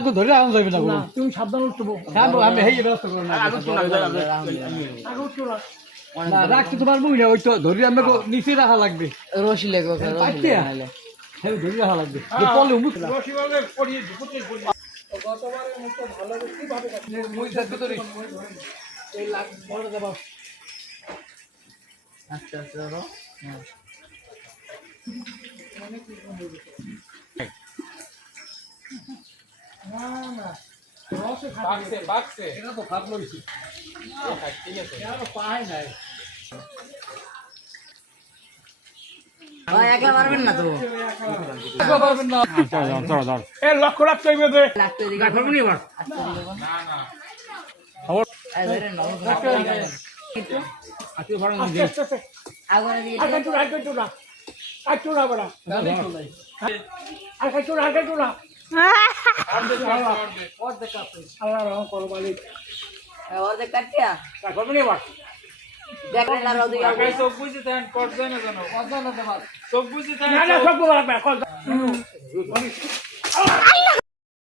আগে ধরে আনা যাবে না না তুমি সাবধান উঠবো আমি হেই ব্যবস্থা করব না আগে উঠছো না না রাখতে তোমার মুই না ওই তো ধরে আমরা নিচে রাখা লাগবে রশি লেগে পাইতিয়া হ্যাঁ ধরে রাখা লাগবে যে পলে উমুক না রশিভাবে পড়িয়ে দুপুরে গতবারের মতো ভালো কিভাবে মুই থাকতে তো এই লাগ বড় দেব আচ্ছা ধরো না না রসে বাক্সে এটা তো খাট লইছি ঠিক আছে আর পায় নাই ভাই একলা পারবেন না তো পারবেন না ধর এ লক্ষ্য রাখতে হইবে রে লাগতে দিকে দেখো নি এবার না না এই ধরে নাও একটু আজকে ভাড়া আস্তে আস্তে আগুনে দিয়ে আচ্ছা বড়া আচ্ছা অর্ধেক আছে আল্লাহ রহম করো মালিক অর্ধেক কাটিয়া দেখো নি এবার দেখলেন আর ওদিকে আগে সব বুঝি দেন কর যায় না জানো অজানা দেবাল সব বুঝি দেন না না সব বলা কল